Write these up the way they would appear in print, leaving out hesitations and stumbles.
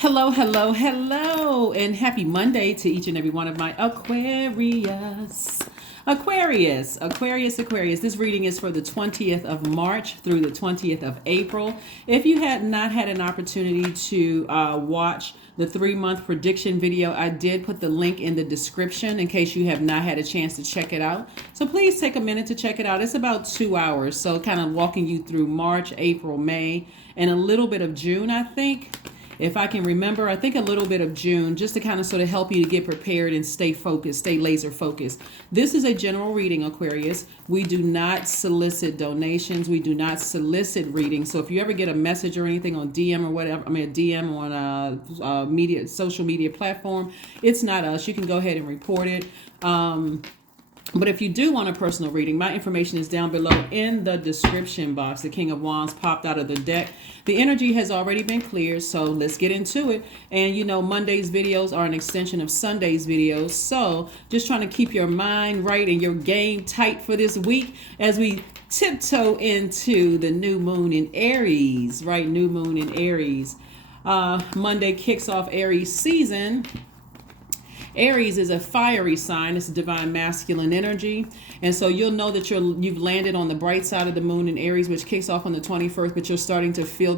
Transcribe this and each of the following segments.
Hello, hello, hello, and happy Monday to each and every one of my Aquarius. Aquarius. This reading is for the 20th of March through the 20th of April. If you had not had an opportunity to watch the 3-month prediction video, I did put the link in the description in case you have not had a chance to check it out. So please take a minute to check it out. It's about 2 hours. So kind of walking you through March, April, May, and a little bit of June, I think. If I can remember, I think a little bit of June, just to kind of sort of help you to get prepared and stay focused, stay laser focused. This is a general reading, Aquarius. We do not solicit donations. We do not solicit readings. So if you ever get a message or anything on DM or whatever, a DM on a social media platform, it's not us. You can go ahead and report it. But if you do want a personal reading, my information is down below in the description box. The King of Wands popped out of the deck. The energy has already been cleared, so let's get into it. And you know, Monday's videos are an extension of Sunday's videos. So just trying to keep your mind right and your game tight for this week as we tiptoe into the new moon in Aries, right? New moon in Aries. Monday kicks off Aries season. Aries is a fiery sign. It's a divine masculine energy. And so you'll know that you've landed on the bright side of the moon in Aries, which kicks off on the 21st, but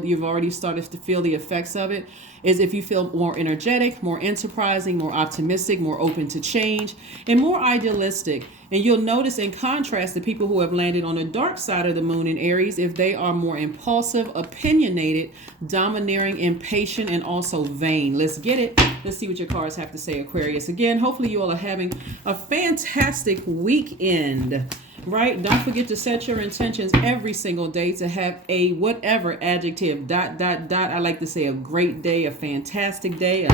you've already started to feel the effects of it, is if you feel more energetic, more enterprising, more optimistic, more open to change, and more idealistic. And you'll notice in contrast the people who have landed on the dark side of the moon in Aries, if they are more impulsive, opinionated, domineering, impatient, and also vain. Let's get it. Let's see what your cards have to say, Aquarius. Again, hopefully you all are having a fantastic weekend, right? Don't forget to set your intentions every single day to have a whatever adjective, ... I like to say a great day, a fantastic day,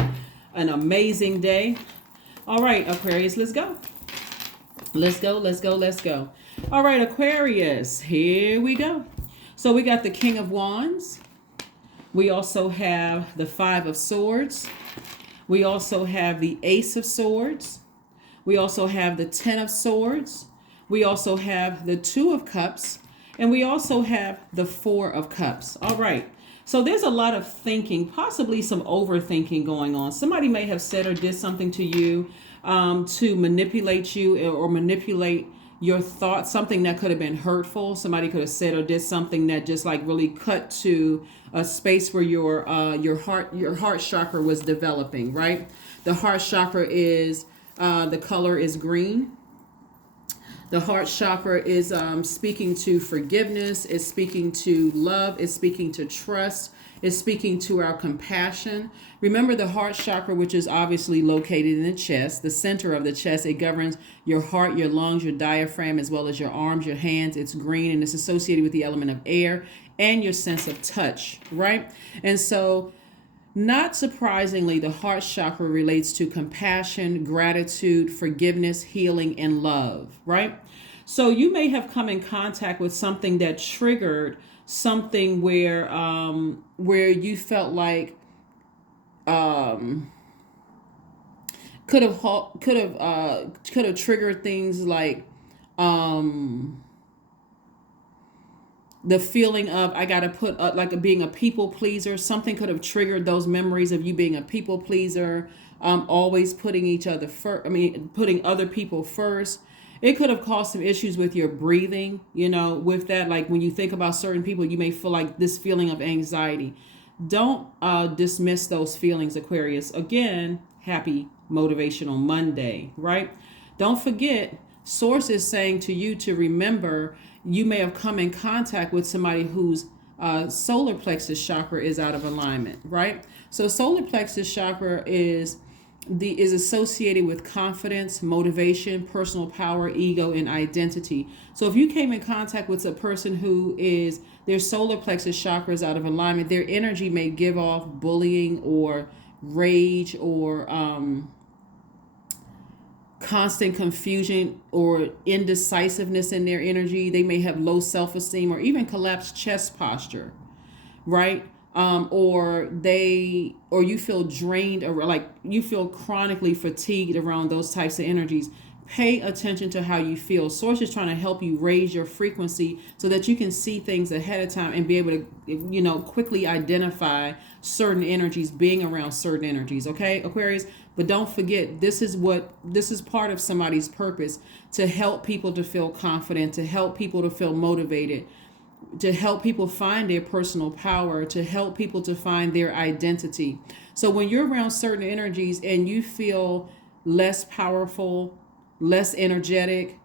an amazing day. All right, Aquarius, let's go. Let's go. All right, Aquarius, here we go. So we got the King of Wands. We also have the Five of Swords. We also have the Ace of Swords. We also have the Ten of Swords. We also have the Two of Cups. And we also have the Four of Cups. All right. So there's a lot of thinking, possibly some overthinking going on. Somebody may have said or did something to you to manipulate you or manipulate your thoughts, something that could have been hurtful. Somebody could have said or did something that just like really cut to a space where your heart chakra was developing, right? The heart chakra is the color is green. The heart chakra is speaking to forgiveness, it's speaking to love, it's speaking to trust, it's speaking to our compassion. Remember the heart chakra, which is obviously located in the chest, the center of the chest. It governs your heart, your lungs, your diaphragm, as well as your arms, your hands. It's green and it's associated with the element of air and your sense of touch, right? And so not surprisingly, the heart chakra relates to compassion, gratitude, forgiveness, healing, and love, right? So you may have come in contact with something that triggered something where you felt like could have triggered things like the feeling of I got to put like being a people pleaser. Something could have triggered those memories of you being a people pleaser, always putting each other first. Putting other people first. It could have caused some issues with your breathing, with that. Like when you think about certain people, you may feel like this feeling of anxiety. Don't dismiss those feelings, Aquarius. Again, happy Motivational Monday, right? Don't forget, Source is saying to you to remember you may have come in contact with somebody whose solar plexus chakra is out of alignment, right? So solar plexus chakra is associated with confidence, motivation, personal power, ego, and identity. So if you came in contact with a person who is their solar plexus chakra is out of alignment, their energy may give off bullying or rage or constant confusion or indecisiveness in their energy. They may have low self-esteem or even collapsed chest posture, right? Or you feel drained or like you feel chronically fatigued around those types of energies. pay attention to how you feel. Source is trying to help you raise your frequency so that you can see things ahead of time and be able to, quickly identify certain energies, being around certain energies. Okay, Aquarius? But don't forget, this is part of somebody's purpose, to help people to feel confident, to help people to feel motivated, to help people find their personal power, to help people to find their identity. So when you're around certain energies and you feel less powerful, less energetic,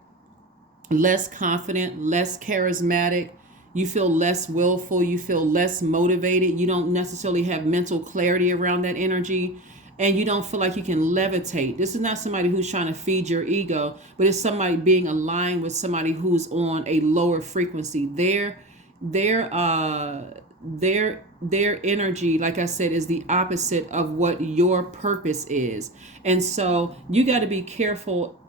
less confident, less charismatic, you feel less willful, you feel less motivated, you don't necessarily have mental clarity around that energy, and you don't feel like you can levitate. This is not somebody who's trying to feed your ego, but it's somebody being aligned with somebody who's on a lower frequency. Their energy, like I said, is the opposite of what your purpose is. And so you got to be careful.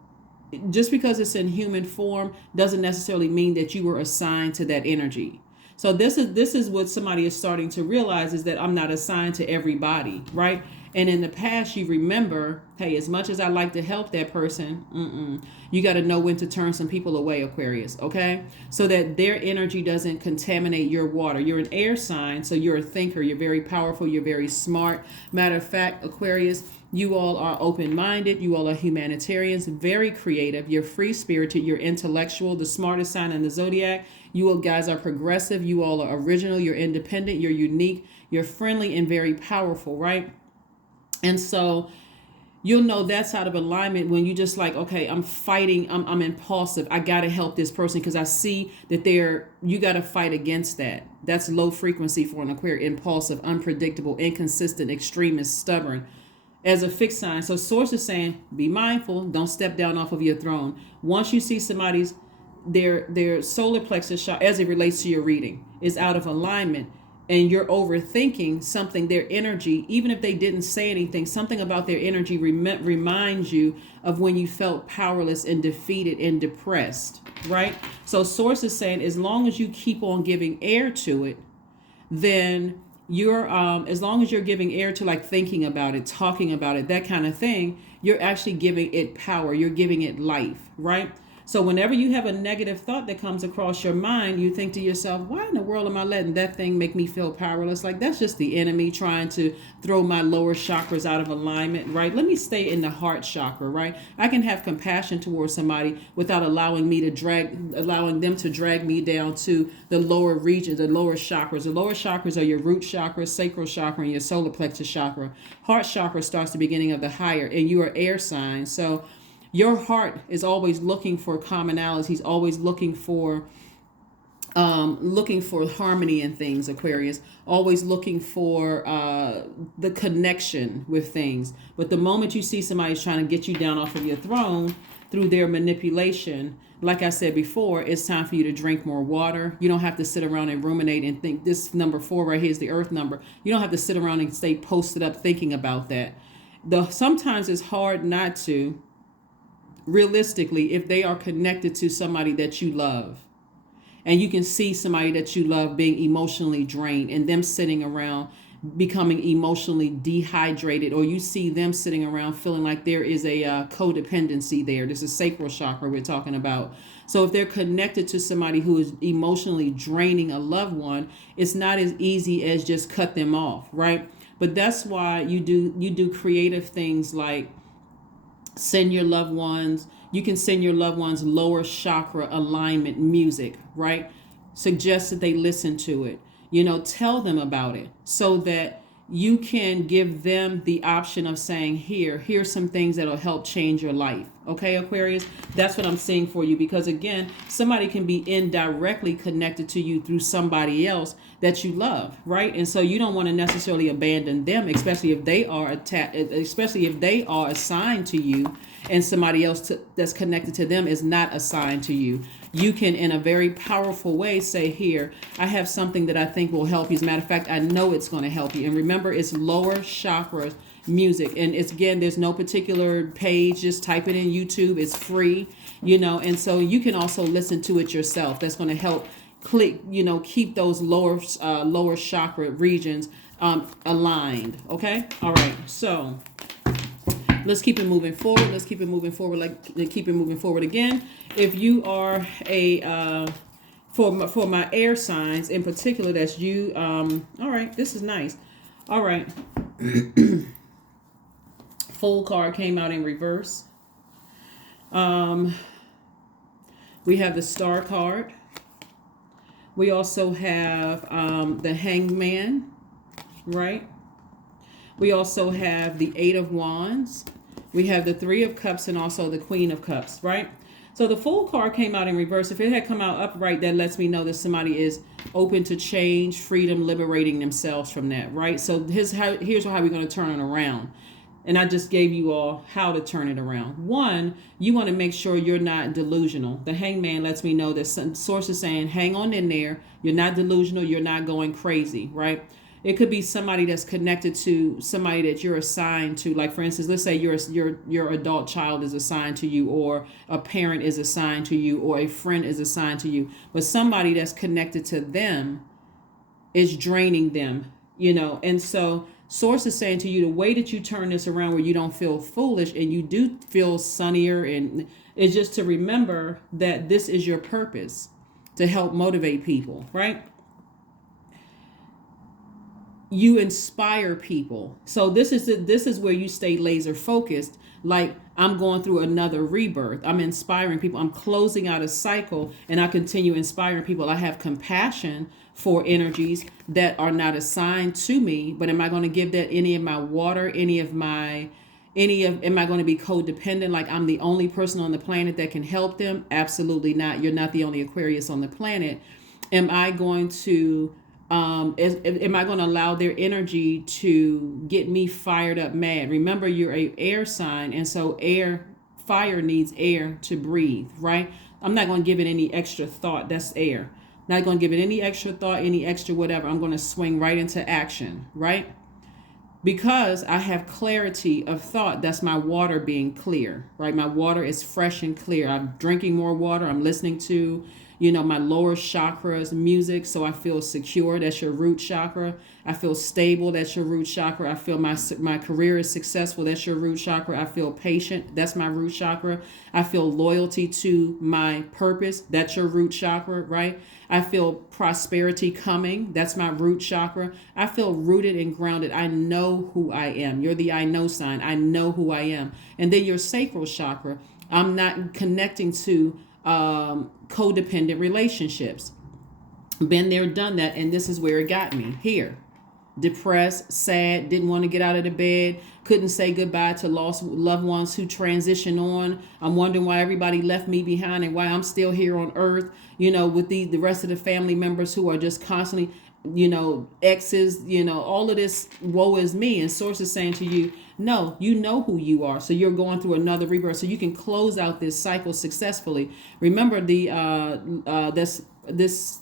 Just because it's in human form doesn't necessarily mean that you were assigned to that energy. So this is what somebody is starting to realize, is that I'm not assigned to everybody, right? And in the past, you remember, hey, as much as I like to help that person, you got to know when to turn some people away, Aquarius, okay? So that their energy doesn't contaminate your water. You're an air sign, so you're a thinker. You're very powerful. You're very smart. Matter of fact, Aquarius, you all are open-minded. You all are humanitarians, very creative. You're free-spirited. You're intellectual, the smartest sign in the Zodiac. You all guys are progressive. You all are original. You're independent. You're unique. You're friendly and very powerful, right? And so you'll know that's out of alignment when you just like, okay, I'm fighting. I'm impulsive. I got to help this person because I see that you got to fight against that. That's low frequency for an Aquarius. Impulsive, unpredictable, inconsistent, extremist, stubborn. As a fixed sign. So source is saying, be mindful. Don't step down off of your throne. Once you see somebody's, their solar plexus chakra, as it relates to your reading, is out of alignment, and you're overthinking something, their energy, even if they didn't say anything, something about their energy reminds you of when you felt powerless and defeated and depressed, right? So source is saying, as long as you keep on giving air to it, then you're as long as you're giving air to like thinking about it, talking about it, that kind of thing, you're actually giving it power. You're giving it life, right? So whenever you have a negative thought that comes across your mind, you think to yourself, why in the world am I letting that thing make me feel powerless? Like, that's just the enemy trying to throw my lower chakras out of alignment, right? Let me stay in the heart chakra, right? I can have compassion towards somebody without allowing them to drag me down to the lower regions, the lower chakras. The lower chakras are your root chakra, sacral chakra, and your solar plexus chakra. Heart chakra starts the beginning of the higher, and you are air signs. So your heart is always looking for commonalities, always looking for harmony in things, Aquarius, always looking for the connection with things. But the moment you see somebody's trying to get you down off of your throne through their manipulation, like I said before, it's time for you to drink more water. You don't have to sit around and ruminate and think. This number 4 right here is the earth number. You don't have to sit around and stay posted up thinking about that. Sometimes it's hard not to, realistically, if they are connected to somebody that you love, and you can see somebody that you love being emotionally drained and them sitting around becoming emotionally dehydrated, or you see them sitting around feeling like there is a codependency there. This is sacral chakra we're talking about. So if they're connected to somebody who is emotionally draining a loved one, it's not as easy as just cut them off, right? But that's why you do creative things like send your loved ones, you can send your loved ones lower chakra alignment music, right? Suggest that they listen to it. Tell them about it so that you can give them the option of saying, here's some things that'll help change your life. Okay, Aquarius? That's what I'm saying for you, because again, somebody can be indirectly connected to you through somebody else that you love, right? And so you don't want to necessarily abandon them, especially if they are assigned to you, and somebody else that's connected to them is not assigned to you. You can, in a very powerful way, say, here, I have something that I think will help you. As a matter of fact, I know it's going to help you. And remember, it's lower chakra music. And it's, again, there's no particular page. Just type it in YouTube. It's free, and so you can also listen to it yourself. That's going to help keep those lower chakra regions aligned. Okay. All right. So Let's keep it moving forward. Let's keep it moving forward. Keep it moving forward again. If you are a for my air signs in particular, that's you. All right, this is nice. All right. Full card came out in reverse. We have the Star card. We also have the Hangman, right? We also have the Eight of Wands. We have the Three of Cups and also the Queen of Cups, right? So the Fool card came out in reverse. If it had come out upright, that lets me know that somebody is open to change, freedom, liberating themselves from that, right? So here's how we're going to turn it around. And I just gave you all how to turn it around. One, you want to make sure you're not delusional. The Hangman lets me know that some source is saying, hang on in there. You're not delusional. You're not going crazy, right? It could be somebody that's connected to somebody that you're assigned to. Like, for instance, let's say your adult child is assigned to you, or a parent is assigned to you, or a friend is assigned to you. But somebody that's connected to them is draining them, And so Source is saying to you, the way that you turn this around where you don't feel foolish and you do feel sunnier, and it's just to remember that this is your purpose, to help motivate people, right? You inspire people. So this is where you stay laser focused. Like, I'm going through another rebirth. I'm inspiring people. I'm closing out a cycle, and I continue inspiring people. I have compassion for energies that are not assigned to me, but am I going to give that any of my water, am I going to be codependent, like I'm the only person on the planet that can help them? Absolutely not. You're not the only Aquarius on the planet. Am I going to am I going to allow their energy to get me fired up mad? Remember, you're a air sign, and so fire needs air to breathe, right? I'm not going to give it any extra thought. That's air. Not going to give it any extra thought, any extra whatever. I'm going to swing right into action, right? Because I have clarity of thought. That's my water being clear, right? My water is fresh and clear. I'm drinking more water. I'm listening to, my lower chakras music, so I feel secure. That's your root chakra. I feel stable. That's your root chakra. I feel my career is successful. That's your root chakra. I feel patient. That's my root chakra. I feel loyalty to my purpose. That's your root chakra, right? I feel prosperity coming. That's my root chakra. I feel rooted and grounded. I know who I am. You're the I know sign. I know who I am. And then your sacral chakra. I'm not connecting to codependent relationships. Been there, done that, and this is where it got me here. Depressed, sad, didn't want to get out of the bed, couldn't say goodbye to lost loved ones who transitioned on. I'm wondering why everybody left me behind and why I'm still here on earth, with the rest of the family members who are just constantly, exes, all of this woe is me. And Source is saying to you, no, you know who you are. So you're going through another rebirth, so you can close out this cycle successfully. Remember, this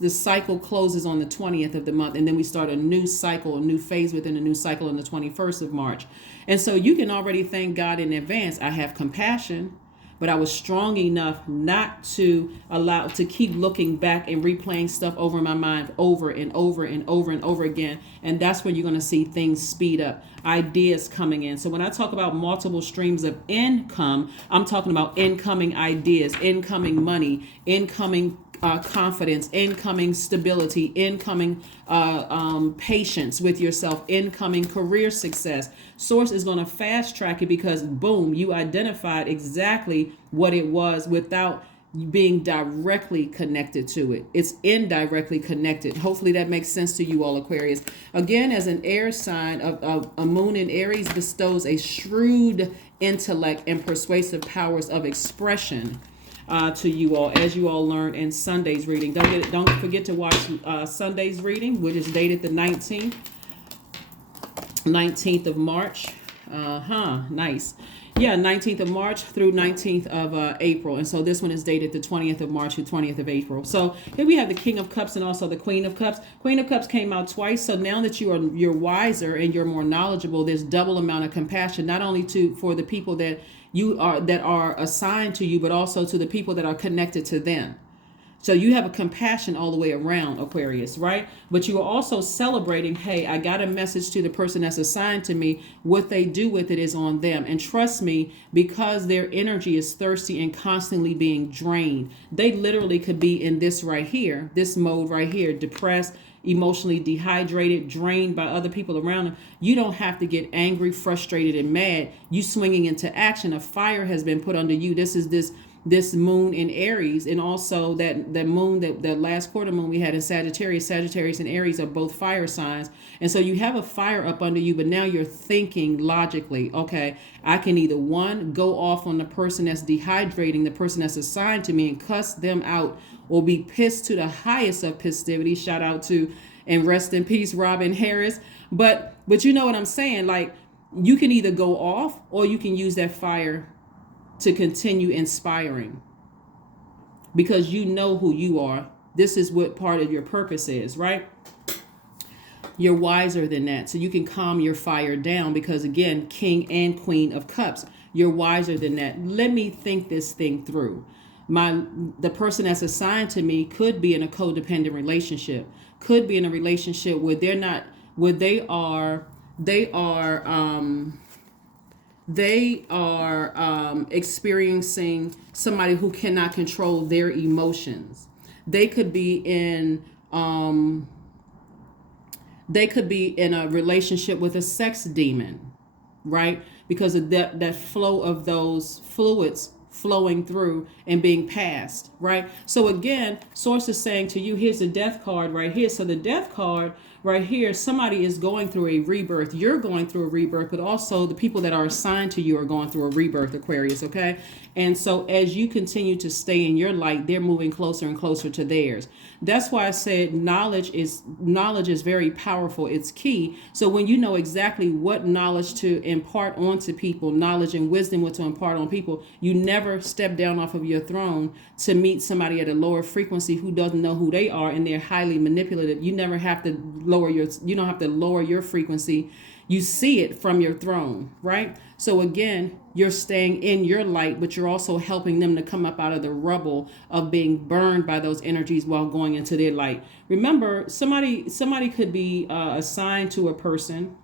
cycle closes on the 20th of the month, and then we start a new cycle, a new phase within a new cycle on the 21st of March. And so you can already thank God in advance. I have compassion, but I was strong enough not to allow to keep looking back and replaying stuff over in my mind over and over and over and over again. And that's when you're going to see things speed up, ideas coming in. So when I talk about multiple streams of income, I'm talking about incoming ideas, incoming money, incoming confidence, incoming stability, incoming patience with yourself, incoming career success. Source is going to fast track it because, boom, you identified exactly what it was without being directly connected to it. It's indirectly connected. Hopefully that makes sense to you all, Aquarius. Again, as an air sign, a moon in Aries bestows a shrewd intellect and persuasive powers of expression to you all, as you all learned in Sunday's reading. Don't forget to watch Sunday's reading, which is dated the 19th of March. Nice. Yeah, 19th of March through 19th of April. And so this one is dated the 20th of March through 20th of April. So here we have the King of Cups and also the Queen of Cups. Queen of Cups came out twice. So now that you're wiser and you're more knowledgeable, there's double amount of compassion, not only for the people that are assigned to you, but also to the people that are connected to them. So you have a compassion all the way around, Aquarius, right? But you are also celebrating, hey, I got a message to the person that's assigned to me. What they do with it is on them. And trust me, because their energy is thirsty and constantly being drained, they literally could be in this right here, this mode right here, depressed, emotionally dehydrated, drained by other people around them. You don't have to get angry, frustrated, and mad. You swinging into action. A fire has been put under you. This is this moon in Aries, and also that moon, that last quarter moon we had in Sagittarius. Sagittarius and Aries are both fire signs, and so you have a fire up under you, but now you're thinking logically. Okay, I can either one, go off on the person that's dehydrating, the person that's assigned to me, and cuss them out, or be pissed to the highest of festivity. Shout out to, and rest in peace, Robin Harris. But you know what I'm saying? Like, you can either go off, or you can use that fire to continue inspiring, because you know who you are. This is what part of your purpose is, right? You're wiser than that. So you can calm your fire down, because again, King and Queen of Cups, you're wiser than that. Let me think this thing through. The person that's assigned to me could be in a codependent relationship, could be in a relationship where they are experiencing somebody who cannot control their emotions. They could be in a relationship with a sex demon, right? Because of that flow of those fluids flowing through and being passed, right? So again, Source is saying to you, here's the Death card right here. So the Death card right here, somebody is going through a rebirth. You're going through a rebirth, but also the people that are assigned to you are going through a rebirth, Aquarius, okay? And so as you continue to stay in your light, they're moving closer and closer to theirs. That's why I said knowledge is very powerful. It's key. So when you know exactly what knowledge to impart onto people, knowledge and wisdom what to impart on people, you never step down off of your throne to meet somebody at a lower frequency who doesn't know who they are and they're highly manipulative. You never have to you don't have to lower your frequency. You see it from your throne, right? So again, you're staying in your light, but you're also helping them to come up out of the rubble of being burned by those energies while going into their light. Remember, somebody could be assigned to a person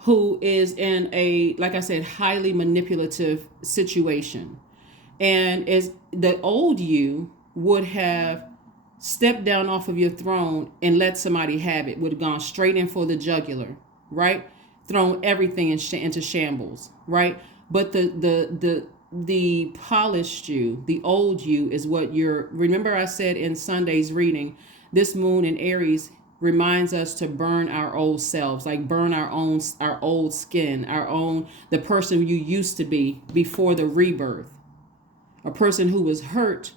who is in a, like I said, highly manipulative situation. And as the old you would have stepped down off of your throne and let somebody have it, would have gone straight in for the jugular, right? Thrown everything into shambles, right? But the polished you, the old you, is what remember I said in Sunday's reading, this moon in Aries reminds us to burn our old selves, like burn our old skin, the person you used to be before the rebirth. A person who was hurt,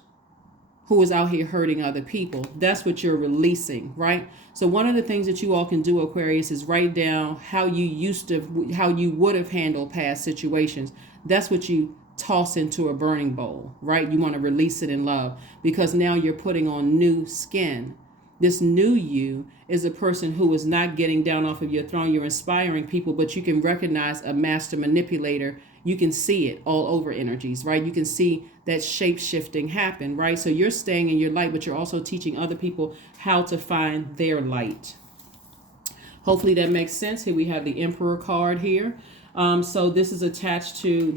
who is out here hurting other people. That's what you're releasing, right? So one of the things that you all can do, Aquarius, is write down how you would have handled past situations. That's what you toss into a burning bowl, right? You want to release it in love, because now you're putting on new skin. This new you is a person who is not getting down off of your throne. You're inspiring people, but you can recognize a master manipulator. You can see it all over energies, right? You can see that shape shifting happen, right? So you're staying in your light, but you're also teaching other people how to find their light. Hopefully that makes sense. Here we have the Emperor card here. So this is attached to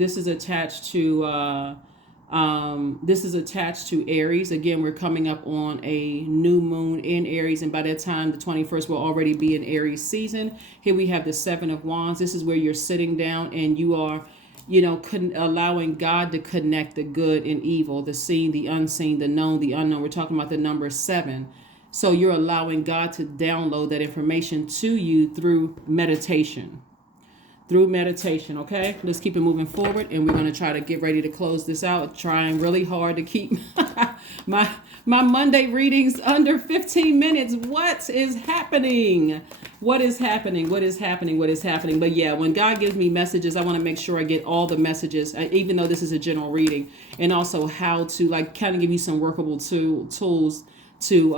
Aries. Again, we're coming up on a new moon in Aries, and by that time, the 21st, will already be in Aries season. Here we have the Seven of Wands. This is where you're sitting down and you are, allowing God to connect the good and evil, the seen, the unseen, the known, the unknown. We're talking about the number 7. So you're allowing God to download that information to you through meditation. Okay, let's keep it moving forward, and we're going to try to get ready to close this out, trying really hard to keep my Monday readings under 15 minutes. What is happening? But yeah, when God gives me messages, I want to make sure I get all the messages, even though this is a general reading, and also how to kind of give you some workable tools to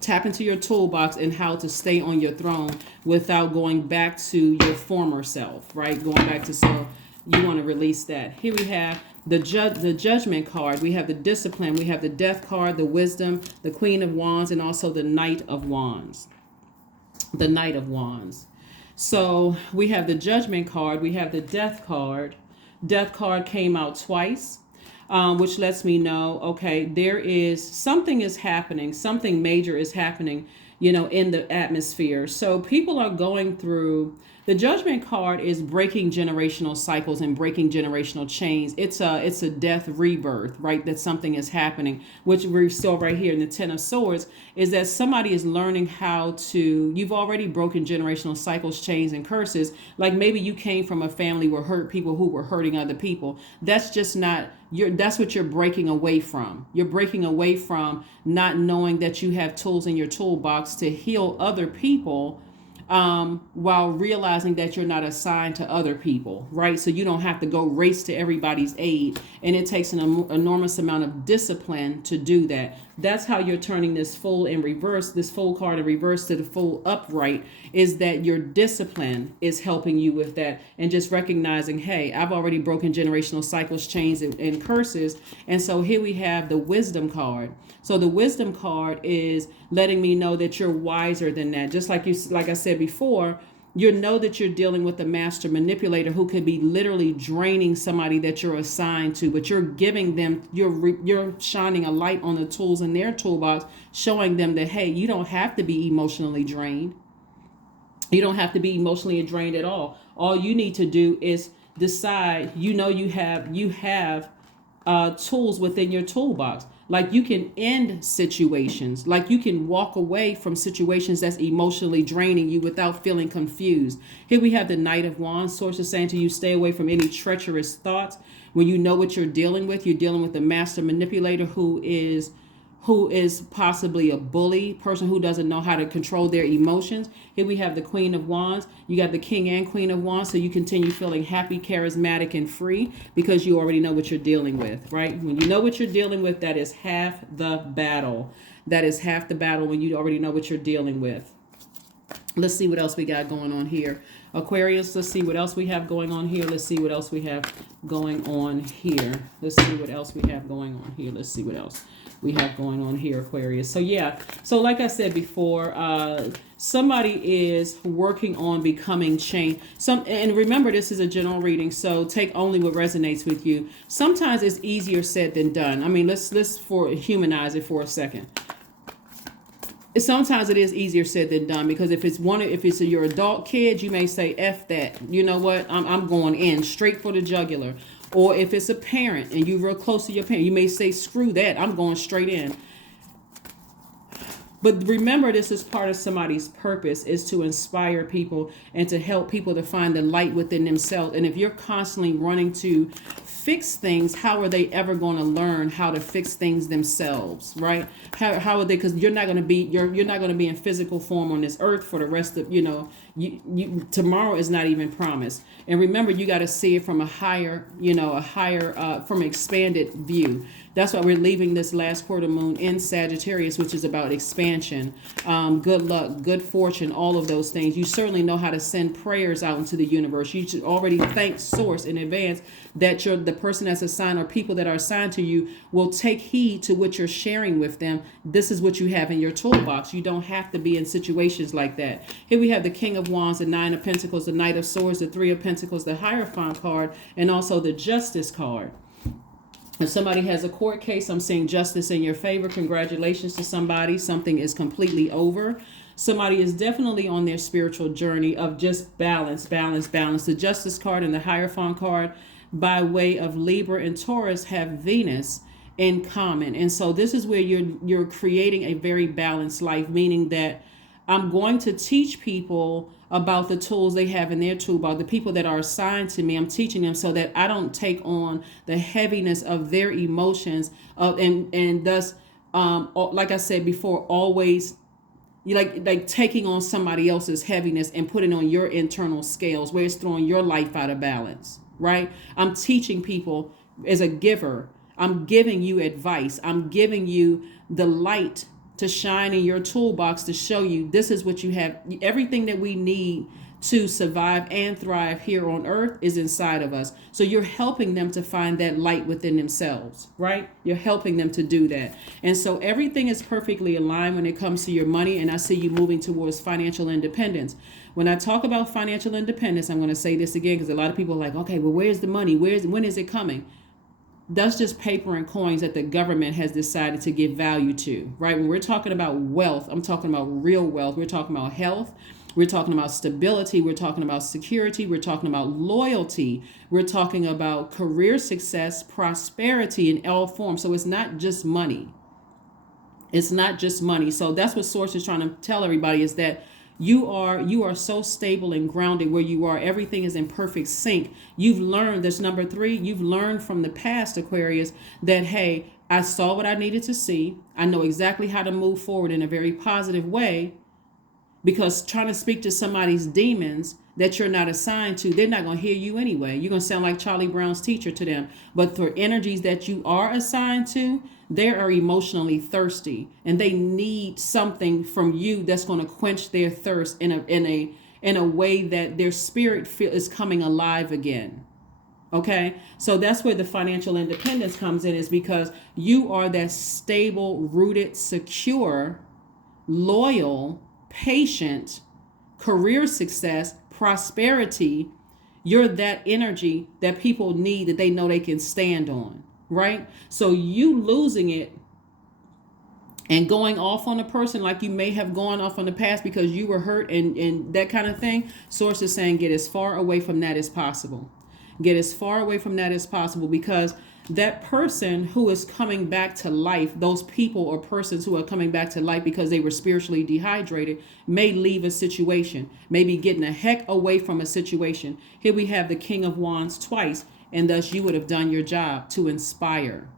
tap into your toolbox and how to stay on your throne without going back to your former self, right? Going back to you want to release that. Here we have the judgment card. We have the discipline. We have the death card, the wisdom, the Queen of Wands, and also the Knight of Wands. The Knight of Wands. So we have the judgment card. We have the death card. Death card came out twice, which lets me know, okay, there is something is happening. Something major is happening, in the atmosphere. So people are going through. The judgment card is breaking generational cycles and breaking generational chains. It's a death rebirth, right? That something is happening, which we saw right here in the Ten of Swords, is that somebody is learning how to, you've already broken generational cycles, chains, and curses. Like maybe you came from a family where hurt people who were hurting other people. That's just not that's what you're breaking away from. You're breaking away from not knowing that you have tools in your toolbox to heal other people, while realizing that you're not assigned to other people, right? So you don't have to go race to everybody's aid. And it takes an enormous amount of discipline to do that. That's how you're turning this Fool in reverse, this Fool card in reverse to the Fool upright, is that your discipline is helping you with that. And just recognizing, hey, I've already broken generational cycles, chains, and curses. And so here we have the Wisdom card. So the Wisdom card is letting me know that you're wiser than that. Just like I said before, you know that you're dealing with a master manipulator who could be literally draining somebody that you're assigned to, but you're giving them, you're shining a light on the tools in their toolbox, showing them that, hey, you don't have to be emotionally drained. You don't have to be emotionally drained at all. All you need to do is decide, you have tools within your toolbox. Like you can end situations, like you can walk away from situations that's emotionally draining you without feeling confused. Here we have the Knight of Wands. Source is saying to you, stay away from any treacherous thoughts. When you know what you're dealing with the master manipulator who is possibly a bully, person who doesn't know how to control their emotions. Here we have the Queen of Wands. You got the King and Queen of Wands, so you continue feeling happy, charismatic, and free because you already know what you're dealing with, right? When you know what you're dealing with, that is half the battle. That is half the battle when you already know what you're dealing with. Let's see what else we got going on here. Aquarius, let's see what else we have going on here. Let's see what else we have going on here. Let's see what else we have going on here. Let's see what else we have going on here, Aquarius. So yeah, so like I said before, somebody is working on becoming changed. And remember, this is a general reading, so take only what resonates with you. Sometimes it's easier said than done. I mean, let's humanize it for a second. Sometimes it is easier said than done, because if it's your adult kid, you may say, F that. You know what? I'm going in straight for the jugular. Or if it's a parent and you're real close to your parent, you may say, screw that. I'm going straight in. But remember, this is part of somebody's purpose, is to inspire people and to help people to find the light within themselves. And if you're constantly running to fix things, how are they ever going to learn how to fix things themselves, right? How are they? Because you're not going to be in physical form on this earth for the rest of, tomorrow is not even promised. And remember, you got to see it from a higher, from an expanded view. That's why we're leaving this last quarter moon in Sagittarius, which is about expansion, good luck, good fortune, all of those things. You certainly know how to send prayers out into the universe. You should already thank Source in advance that the person that's assigned, or people that are assigned to you, will take heed to what you're sharing with them. This is what you have in your toolbox. You don't have to be in situations like that. Here we have the King of Wands, the Nine of Pentacles, the Knight of Swords, the Three of Pentacles, the Hierophant card, and also the Justice card. If somebody has a court case, I'm seeing justice in your favor. Congratulations to somebody. Something is completely over. Somebody is definitely on their spiritual journey of just balance. The Justice card and the Hierophant card, by way of Libra and Taurus, have Venus in common. And so this is where you're creating a very balanced life, meaning that I'm going to teach people about the tools they have in their toolbox. The people that are assigned to me, I'm teaching them so that I don't take on the heaviness of their emotions, and thus, like I said before, always like taking on somebody else's heaviness and putting on your internal scales, where it's throwing your life out of balance, right? I'm teaching people as a giver. I'm giving you advice. I'm giving you the light to shine in your toolbox to show you this is what you have, everything that we need to survive and thrive here on earth is inside of us. So you're helping them to find that light within themselves, right? You're helping them to do that. And so everything is perfectly aligned when it comes to your money. And I see you moving towards financial independence. When I talk about financial independence, I'm going to say this again, because a lot of people are like, okay, well, where's the money? When is it coming? That's just paper and coins that the government has decided to give value to, right? When we're talking about wealth, I'm talking about real wealth. We're talking about health. We're talking about stability. We're talking about security. We're talking about loyalty. We're talking about career success, prosperity in all forms. So it's not just money. It's not just money. So that's what Source is trying to tell everybody, is that you are so stable and grounded where you are. Everything is in perfect sync. You've learned, that's number 3, you've learned from the past, Aquarius, that, hey, I saw what I needed to see. I know exactly how to move forward in a very positive way, because trying to speak to somebody's demons that you're not assigned to, they're not going to hear you anyway. You're going to sound like Charlie Brown's teacher to them. But for energies that you are assigned to, they are emotionally thirsty, and they need something from you that's going to quench their thirst in a way that their spirit is coming alive again. Okay, so that's where the financial independence comes in, is because you are that stable, rooted, secure, loyal, patient, career success, prosperity. You're that energy that people need, that they know they can stand on, right? So you losing it and going off on a person like you may have gone off in the past because you were hurt and that kind of thing, Source is saying get as far away from that as possible. Get as far away from that as possible, because that person who is coming back to life, those people or persons who are coming back to life because they were spiritually dehydrated, may leave a situation, maybe getting the heck away from a situation. Here we have the King of Wands twice, and thus you would have done your job to inspire,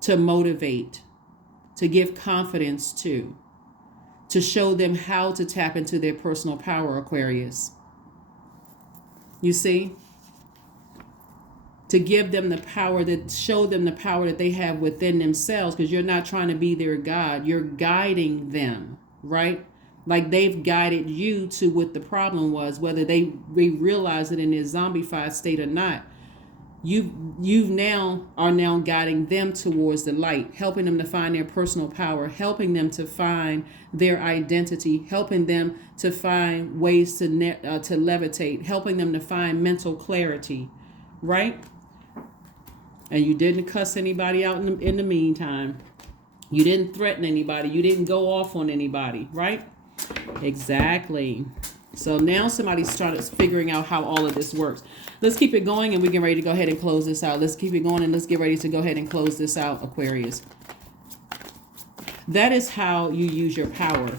to motivate, to give confidence to show them how to tap into their personal power, Aquarius. You see? To give them the power, to show them the power that they have within themselves, because you're not trying to be their God. You're guiding them, right? Like they've guided you to what the problem was, whether they realize it in their zombified state or not. You now are guiding them towards the light, helping them to find their personal power, helping them to find their identity, helping them to find ways to levitate, helping them to find mental clarity, right? And you didn't cuss anybody out in the meantime. You didn't threaten anybody. You didn't go off on anybody, right? Exactly. So now somebody's started figuring out how all of this works. Let's keep it going, and we get ready to go ahead and close this out. Let's keep it going, and let's get ready to go ahead and close this out, Aquarius. That is how you use your power.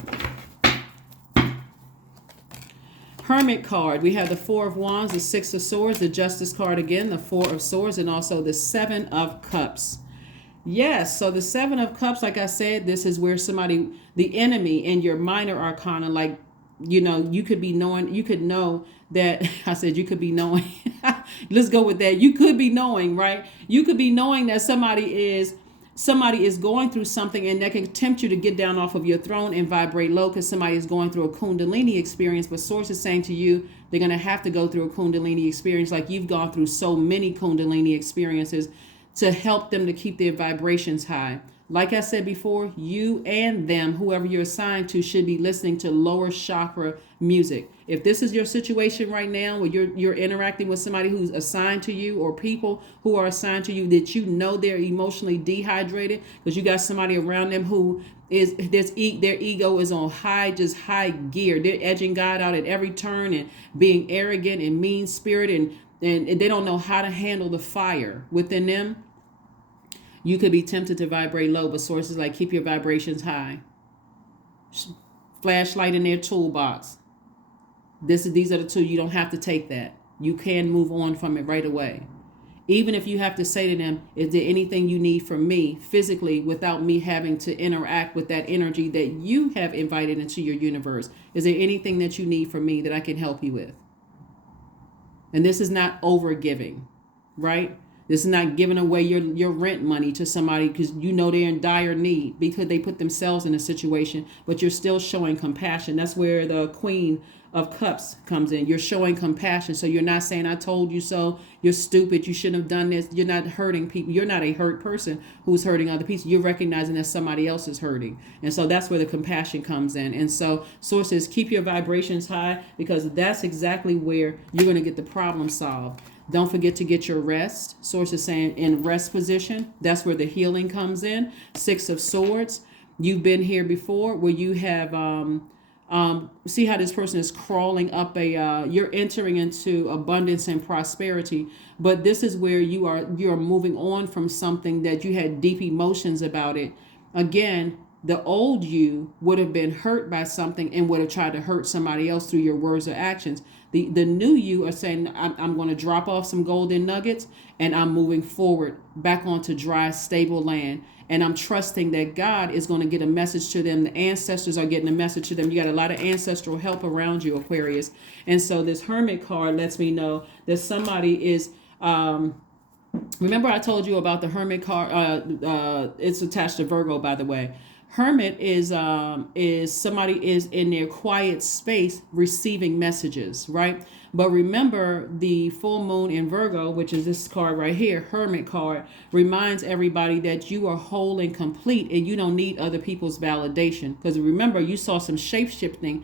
Hermit card. We have the 4 of Wands, the 6 of Swords, the Justice card again, the 4 of Swords, and also the 7 of Cups. Yes, so the 7 of Cups, like I said, this is where somebody, the enemy in your minor arcana, like, you know, you could be knowing, you could know that, I said you could be knowing, let's go with that. You could be knowing, right? You could be knowing that somebody is going through something, and that can tempt you to get down off of your throne and vibrate low, because somebody is going through a Kundalini experience. But Source is saying to you, they're going to have to go through a Kundalini experience like you've gone through so many Kundalini experiences, to help them to keep their vibrations high. Like I said before, you and them, whoever you're assigned to, should be listening to lower chakra music. If this is your situation right now, where you're interacting with somebody who's assigned to you, or people who are assigned to you that you know they're emotionally dehydrated, because you got somebody around them who is their ego is on high gear. They're edging God out at every turn and being arrogant and mean spirited, and they don't know how to handle the fire within them. You could be tempted to vibrate low, but Source is like, keep your vibrations high. Flashlight in their toolbox. These are the two. You don't have to take that. You can move on from it right away. Even if you have to say to them, is there anything you need from me physically without me having to interact with that energy that you have invited into your universe? Is there anything that you need from me that I can help you with? And this is not over giving, right? This is not giving away your rent money to somebody because you know they're in dire need because they put themselves in a situation, but you're still showing compassion. That's where the Queen of Cups comes in. You're showing compassion. So you're not saying, I told you so, you're stupid, you shouldn't have done this. You're not hurting people. You're not a hurt person who's hurting other people. You're recognizing that somebody else is hurting. And so that's where the compassion comes in. And so sources, keep your vibrations high because that's exactly where you're going to get the problem solved. Don't forget to get your rest. Source is saying in rest position. That's where the healing comes in. 6 of Swords. You've been here before where you have, see how this person is crawling up you're entering into abundance and prosperity. But this is where you're moving on from something that you had deep emotions about it. Again, the old you would have been hurt by something and would have tried to hurt somebody else through your words or actions. The new you are saying, I'm going to drop off some golden nuggets and I'm moving forward back onto dry, stable land. And I'm trusting that God is going to get a message to them. The ancestors are getting a message to them. You got a lot of ancestral help around you, Aquarius. And so this Hermit card lets me know that somebody is... remember I told you about the Hermit card? It's attached to Virgo, by the way. Hermit is somebody is in their quiet space receiving messages, right? But remember the full moon in Virgo, which is this card right here, Hermit card, reminds everybody that you are whole and complete and you don't need other people's validation. Because remember, you saw some shape-shifting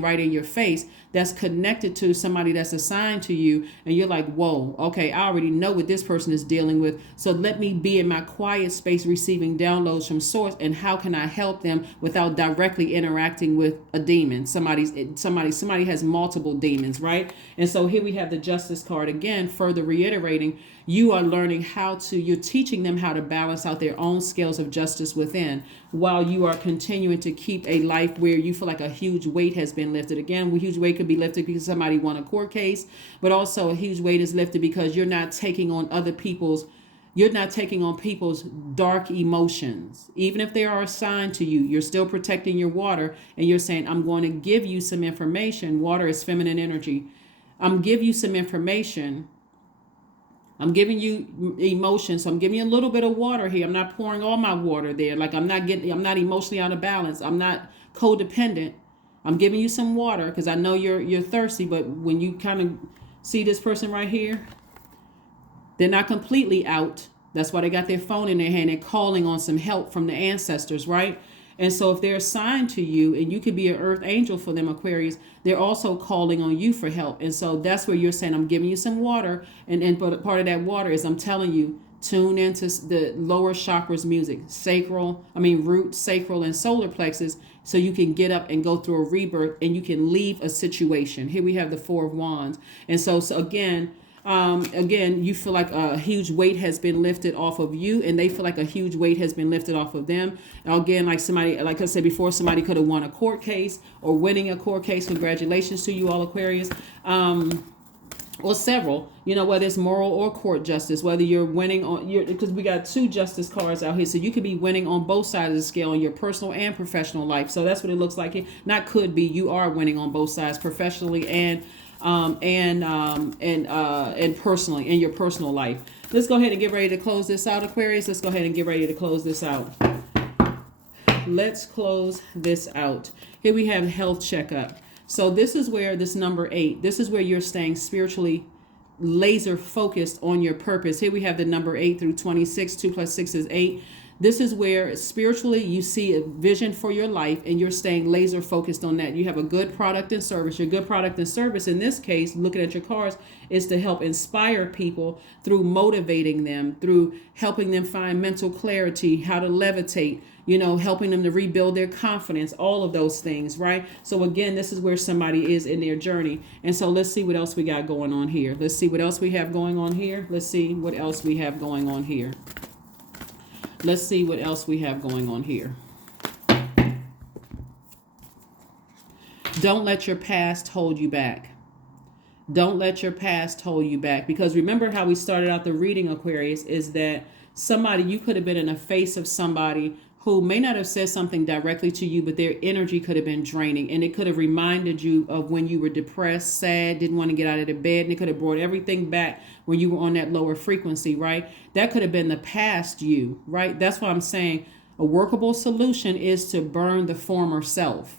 right in your face that's connected to somebody that's assigned to you. And you're like, whoa, okay, I already know what this person is dealing with. So let me be in my quiet space receiving downloads from source. And how can I help them without directly interacting with a demon? Somebody has multiple demons, right? And so here we have the Justice card again, further reiterating, you are learning you're teaching them how to balance out their own scales of justice within while you are continuing to keep a life where you feel like a huge weight has been lifted. Again, a huge weight could be lifted because somebody won a court case, but also a huge weight is lifted because you're not taking on people's dark emotions. Even if they are assigned to you, you're still protecting your water and you're saying, I'm going to give you some information. Water is feminine energy. I'm giving you some information. I'm giving you emotion. So I'm giving you a little bit of water here. I'm not pouring all my water there. Like I'm not emotionally out of balance. I'm not codependent. I'm giving you some water because I know you're thirsty. But when you kind of see this person right here, they're not completely out. That's why they got their phone in their hand and calling on some help from the ancestors, right? And so if they're assigned to you and you could be an earth angel for them, Aquarius, they're also calling on you for help. And so that's where you're saying, I'm giving you some water. And part of that water is I'm telling you, tune into the lower chakras music, root, sacral, and solar plexus, so you can get up and go through a rebirth and you can leave a situation. Here we have the 4 of Wands. And so again, you feel like a huge weight has been lifted off of you and they feel like a huge weight has been lifted off of them. Now, again, like I said before, somebody could have won a court case or winning a court case. Congratulations to you all, Aquarius. Or several, whether it's moral or court justice, whether you're winning because we got 2 justice cards out here. So you could be winning on both sides of the scale in your personal and professional life. So that's what it looks like. Not could be, you are winning on both sides, professionally and personally in your personal life. Let's go ahead and get ready to close this out, Aquarius. Let's go ahead and get ready to close this out. Let's close this out. Here we have health checkup. So this is where this number 8, this is where you're staying spiritually laser focused on your purpose. Here we have the number 8 through 26. 2 plus 6 is 8. This is where spiritually you see a vision for your life and you're staying laser focused on that. You have a good product and service. Your good product and service in this case, looking at your cards, is to help inspire people through motivating them, through helping them find mental clarity, how to levitate, helping them to rebuild their confidence, all of those things, right? So again, this is where somebody is in their journey. And so let's see what else we got going on here. Let's see what else we have going on here. Let's see what else we have going on here. Let's see what else we have going on here. Don't let your past hold you back. Don't let your past hold you back. Because remember how we started out the reading, Aquarius, is that you could have been in the face of somebody who may not have said something directly to you, but their energy could have been draining, and it could have reminded you of when you were depressed, sad, didn't want to get out of the bed, and it could have brought everything back when you were on that lower frequency, right? That could have been the past you, right? That's why I'm saying a workable solution is to burn the former self.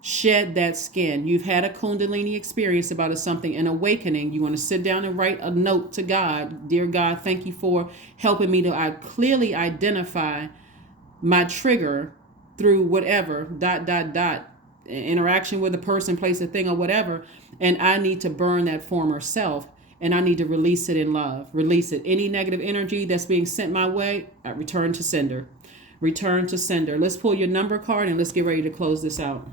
Shed that skin. You've had a Kundalini experience about something, an awakening. You want to sit down and write a note to God. Dear God, thank you for helping me to clearly identify my trigger through whatever, interaction with a person, place, a thing, or whatever. And I need to burn that former self, and I need to release it in love. Release it. Any negative energy that's being sent my way, I return to sender. Return to sender. Let's pull your number card and let's get ready to close this out.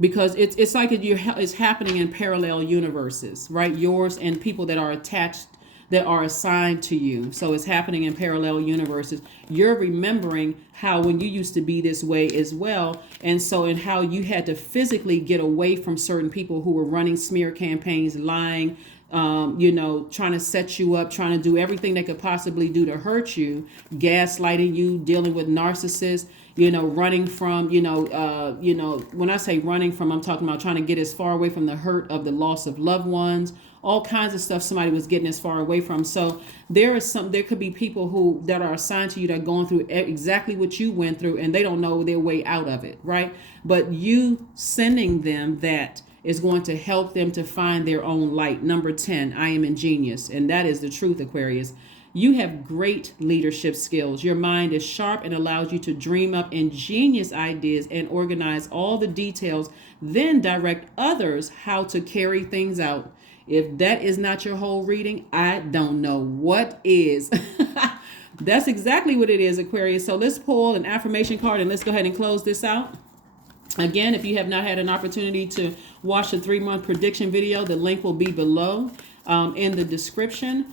Because it's like it's happening in parallel universes, right? Yours and people that are attached, that are assigned to you. So it's happening in parallel universes. You're remembering how when you used to be this way as well. And so, and how you had to physically get away from certain people who were running smear campaigns, lying, trying to set you up, trying to do everything they could possibly do to hurt you, gaslighting you, dealing with narcissists, running from, when I say running from, I'm talking about trying to get as far away from the hurt of the loss of loved ones, all kinds of stuff somebody was getting as far away from. So there could be people that are assigned to you that are going through exactly what you went through, and they don't know their way out of it, right? But you sending them that is going to help them to find their own light. Number 10, I am ingenious. And that is the truth, Aquarius. You have great leadership skills. Your mind is sharp and allows you to dream up ingenious ideas and organize all the details, then direct others how to carry things out. If that is not your whole reading, I don't know what is. That's exactly what it is, Aquarius. So let's pull an affirmation card and let's go ahead and close this out. Again, if you have not had an opportunity to watch the 3-month prediction video, the link will be below in the description.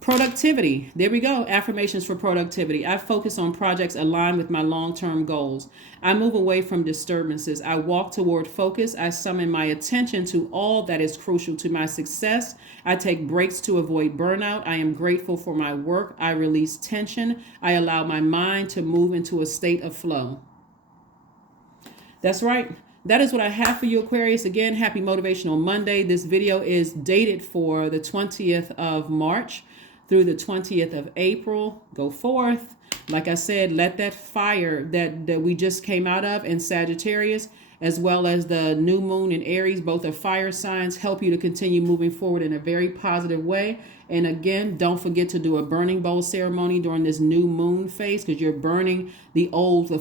Productivity. There we go. Affirmations for productivity. I focus on projects aligned with my long-term goals. I move away from disturbances. I walk toward focus. I summon my attention to all that is crucial to my success. I take breaks to avoid burnout. I am grateful for my work. I release tension. I allow my mind to move into a state of flow. That's right. That is what I have for you, Aquarius. Again, happy Motivational Monday. This video is dated for the 20th of March through the 20th of April. Go forth. Like I said, let that fire that we just came out of in Sagittarius, as well as the new moon in Aries, both are fire signs, help you to continue moving forward in a very positive way. And again, don't forget to do a burning bowl ceremony during this new moon phase, because you're burning the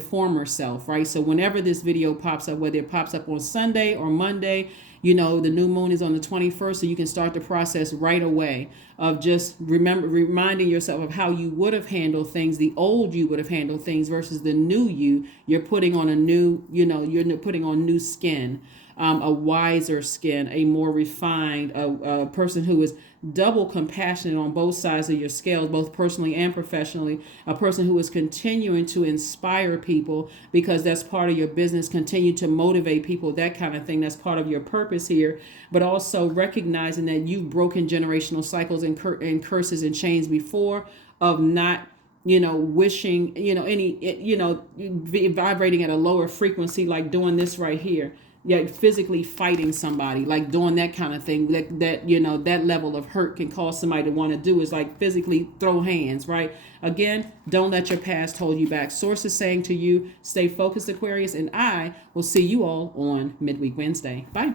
former self, right? So whenever this video pops up, whether it pops up on Sunday or Monday, the new moon is on the 21st, so you can start the process right away of just reminding yourself of how you would have handled things, the old you would have handled things versus the new you. You're putting on a new, you're putting on new skin, a wiser skin, a more refined, a person who is double compassionate on both sides of your scales, both personally and professionally, a person who is continuing to inspire people, because that's part of your business, continue to motivate people, that kind of thing. That's part of your purpose here, but also recognizing that you've broken generational cycles and curses and chains before of not wishing, vibrating at a lower frequency, like doing this right here. Yeah, physically fighting somebody, like doing that kind of thing, that level of hurt can cause somebody to want to do is like physically throw hands, right? Again, don't let your past hold you back. Source is saying to you, stay focused, Aquarius, and I will see you all on Midweek Wednesday. Bye.